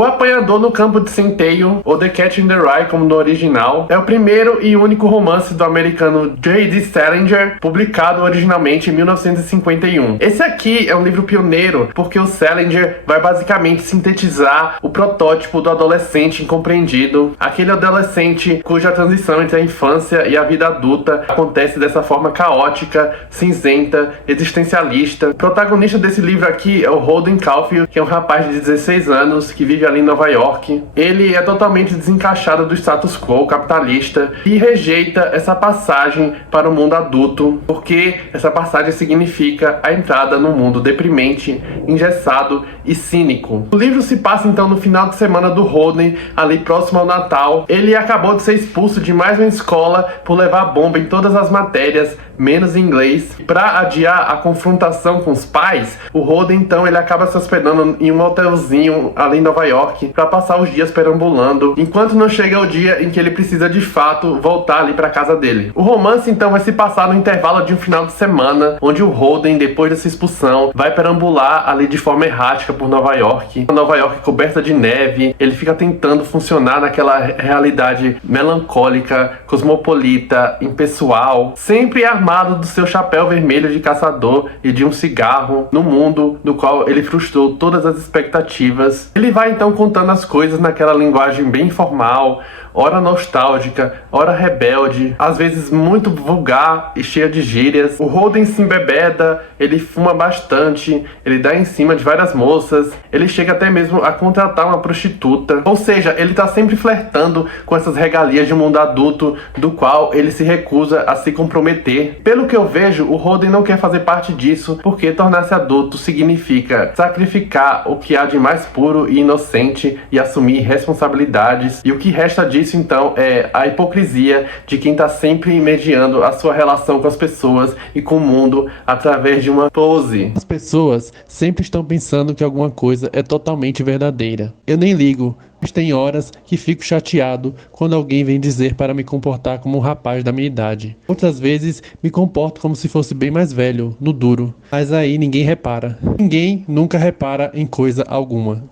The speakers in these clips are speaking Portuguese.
O Apanhador no Campo de Centeio, ou The Catcher in the Rye, como no original, é o primeiro e único romance do americano J.D. Salinger, publicado originalmente em 1951. Esse aqui é um livro pioneiro, porque o Salinger vai basicamente sintetizar o protótipo do adolescente incompreendido, aquele adolescente cuja transição entre a infância e a vida adulta acontece dessa forma caótica, cinzenta, existencialista. O protagonista desse livro aqui é o Holden Caulfield, que é um rapaz de 16 anos que vive ali em Nova York. Ele é totalmente desencaixado do status quo capitalista e rejeita essa passagem para o mundo adulto, porque essa passagem significa a entrada no mundo deprimente, engessado e cínico. O livro se passa então no final de semana do Holden, ali próximo ao Natal. Ele acabou de ser expulso de mais uma escola por levar bomba em todas as matérias, menos em inglês. Para adiar a confrontação com os pais, o Holden então ele acaba se hospedando em um hotelzinho ali em Nova York para passar os dias perambulando, enquanto não chega o dia em que ele precisa de fato voltar ali para casa dele. O romance então vai se passar no intervalo de um final de semana, onde o Holden, depois dessa expulsão, vai perambular ali de forma errática por Nova York. Nova York coberta de neve, ele fica tentando funcionar naquela realidade melancólica, cosmopolita, impessoal, sempre armado do seu chapéu vermelho de caçador e de um cigarro, no mundo do qual ele frustrou todas as expectativas. Ele vai então contando as coisas naquela linguagem bem informal, ora nostálgica, ora rebelde, às vezes muito vulgar e cheia de gírias. O Holden se embebeda, ele fuma bastante, ele dá em cima de várias moças, ele chega até mesmo a contratar uma prostituta. Ou seja, ele tá sempre flertando com essas regalias de um mundo adulto, do qual ele se recusa a se comprometer. Pelo que eu vejo, o Holden não quer fazer parte disso, porque tornar-se adulto significa sacrificar o que há de mais puro e inocente e assumir responsabilidades, e o que resta disso então é a hipocrisia de quem está sempre mediando a sua relação com as pessoas e com o mundo através de uma pose. As pessoas sempre estão pensando que alguma coisa é totalmente verdadeira. Eu nem ligo, mas tem horas que fico chateado quando alguém vem dizer para me comportar como um rapaz da minha idade. Outras vezes me comporto como se fosse bem mais velho, no duro. Mas aí ninguém repara. Ninguém nunca repara em coisa alguma.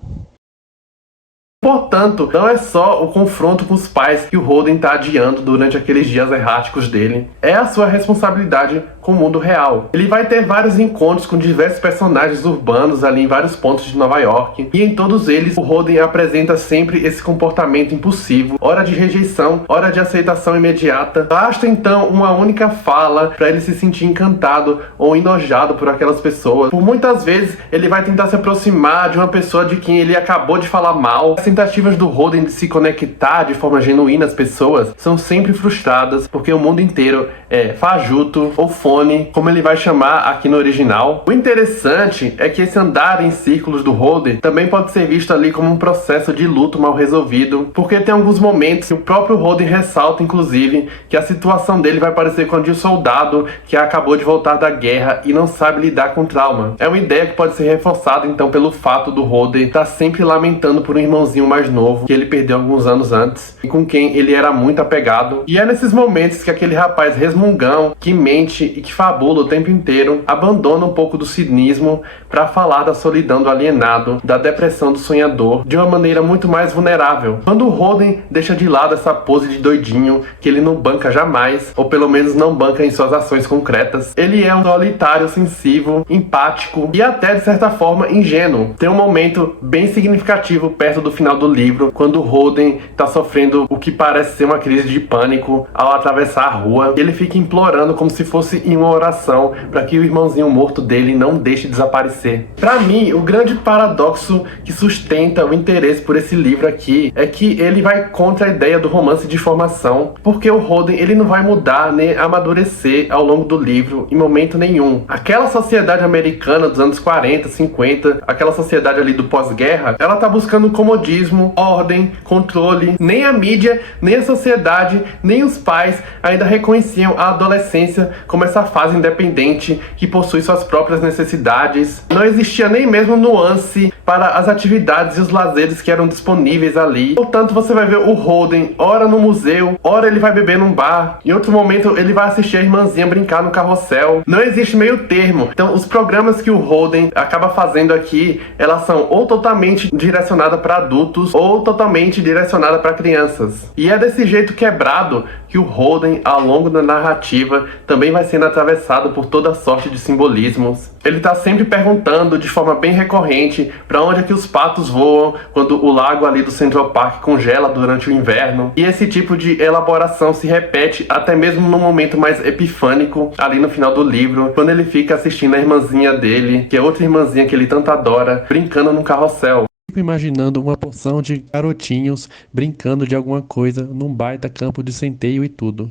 Portanto, não é só o confronto com os pais que o Holden está adiando durante aqueles dias erráticos dele, é a sua responsabilidade com o mundo real. Ele vai ter vários encontros com diversos personagens urbanos ali em vários pontos de Nova York, e em todos eles o Holden apresenta sempre esse comportamento impulsivo, ora de rejeição, ora de aceitação imediata. Basta então uma única fala para ele se sentir encantado ou enojado por aquelas pessoas. Por muitas vezes ele vai tentar se aproximar de uma pessoa de quem ele acabou de falar mal. As tentativas do Holden de se conectar de forma genuína às pessoas são sempre frustradas, porque o mundo inteiro é fajuto ou fone, como ele vai chamar aqui no original. O interessante é que esse andar em círculos do Holden também pode ser visto ali como um processo de luto mal resolvido, porque tem alguns momentos que o próprio Holden ressalta, inclusive, que a situação dele vai parecer com a de um soldado que acabou de voltar da guerra e não sabe lidar com trauma. É uma ideia que pode ser reforçada então pelo fato do Holden estar sempre lamentando por um irmãozinho mais novo que ele perdeu alguns anos antes e com quem ele era muito apegado. E é nesses momentos que aquele rapaz resmungão, que mente e que fabula o tempo inteiro, abandona um pouco do cinismo para falar da solidão do alienado, da depressão do sonhador, de uma maneira muito mais vulnerável. Quando o Holden deixa de lado essa pose de doidinho que ele não banca jamais, ou pelo menos não banca em suas ações concretas, ele é um solitário sensível, empático e até de certa forma ingênuo. Tem um momento bem significativo perto do final do livro, quando o Holden está sofrendo o que parece ser uma crise de pânico ao atravessar a rua. Ele fica implorando como se fosse em uma oração para que o irmãozinho morto dele não deixe desaparecer. Para mim, o grande paradoxo que sustenta o interesse por esse livro aqui é que ele vai contra a ideia do romance de formação, porque o Holden ele não vai mudar nem amadurecer ao longo do livro em momento nenhum. Aquela sociedade americana dos anos 40, 50, aquela sociedade ali do pós-guerra, ela tá buscando comodismo, ordem, controle. Nem a mídia, nem a sociedade, nem os pais ainda reconheciam a adolescência como essa essa fase independente que possui suas próprias necessidades. Não existia nem mesmo nuance para as atividades e os lazeres que eram disponíveis ali. Portanto, você vai ver o Holden, ora no museu, ora ele vai beber num bar, em outro momento ele vai assistir a irmãzinha brincar no carrossel. Não existe meio termo. Então, os programas que o Holden acaba fazendo aqui, elas são ou totalmente direcionadas para adultos ou totalmente direcionadas para crianças. E é desse jeito quebrado que o Holden, ao longo da narrativa, também vai sendo atravessado por toda sorte de simbolismos. Ele tá sempre perguntando de forma bem recorrente para onde é que os patos voam quando o lago ali do Central Park congela durante o inverno. E esse tipo de elaboração se repete até mesmo no momento mais epifânico, ali no final do livro, quando ele fica assistindo a irmãzinha dele, que é outra irmãzinha que ele tanto adora, brincando no carrossel. Fico imaginando uma porção de garotinhos brincando de alguma coisa num baita campo de centeio e tudo.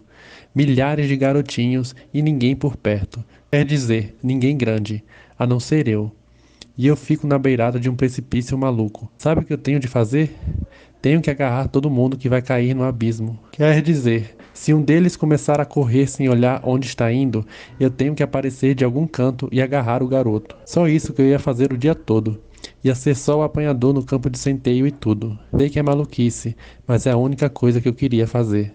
Milhares de garotinhos e ninguém por perto. Quer dizer, ninguém grande, a não ser eu. E eu fico na beirada de um precipício maluco. Sabe o que eu tenho de fazer? Tenho que agarrar todo mundo que vai cair no abismo. Quer dizer, se um deles começar a correr sem olhar onde está indo, eu tenho que aparecer de algum canto e agarrar o garoto. Só isso que eu ia fazer o dia todo. Ia ser só o apanhador no campo de centeio e tudo. Sei que é maluquice, mas é a única coisa que eu queria fazer.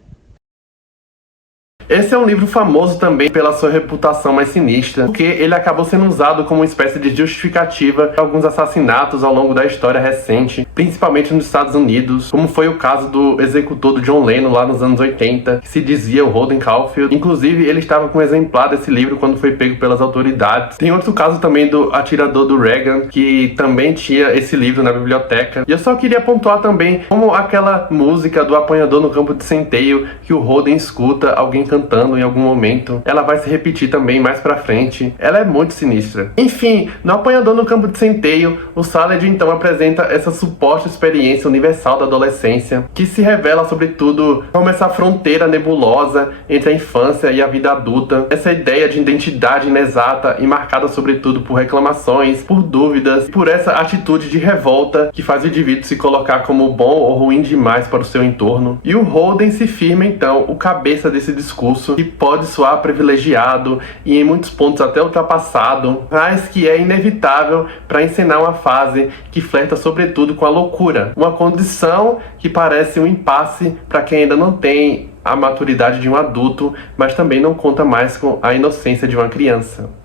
Esse é um livro famoso também pela sua reputação mais sinistra, porque ele acabou sendo usado como uma espécie de justificativa de alguns assassinatos ao longo da história recente, principalmente nos Estados Unidos, como foi o caso do executor do John Lennon lá nos anos 80, que se dizia o Holden Caulfield. Inclusive, ele estava com um exemplar desse livro quando foi pego pelas autoridades. Tem outro caso também do atirador do Reagan, que também tinha esse livro na biblioteca. E eu só queria pontuar também como aquela música do apanhador no campo de centeio, que o Holden escuta alguém cantando em algum momento, ela vai se repetir também mais pra frente. Ela é muito sinistra. Enfim, no Apanhador no Campo de Centeio, o Salegy então apresenta essa suposta experiência universal da adolescência, que se revela sobretudo como essa fronteira nebulosa entre a infância e a vida adulta, essa ideia de identidade inexata e marcada sobretudo por reclamações, por dúvidas, por essa atitude de revolta que faz o indivíduo se colocar como bom ou ruim demais para o seu entorno. E o Holden se firma então o cabeça desse discurso, que pode soar privilegiado e em muitos pontos até ultrapassado, mas que é inevitável para encenar uma fase que flerta sobretudo com a loucura, uma condição que parece um impasse para quem ainda não tem a maturidade de um adulto, mas também não conta mais com a inocência de uma criança.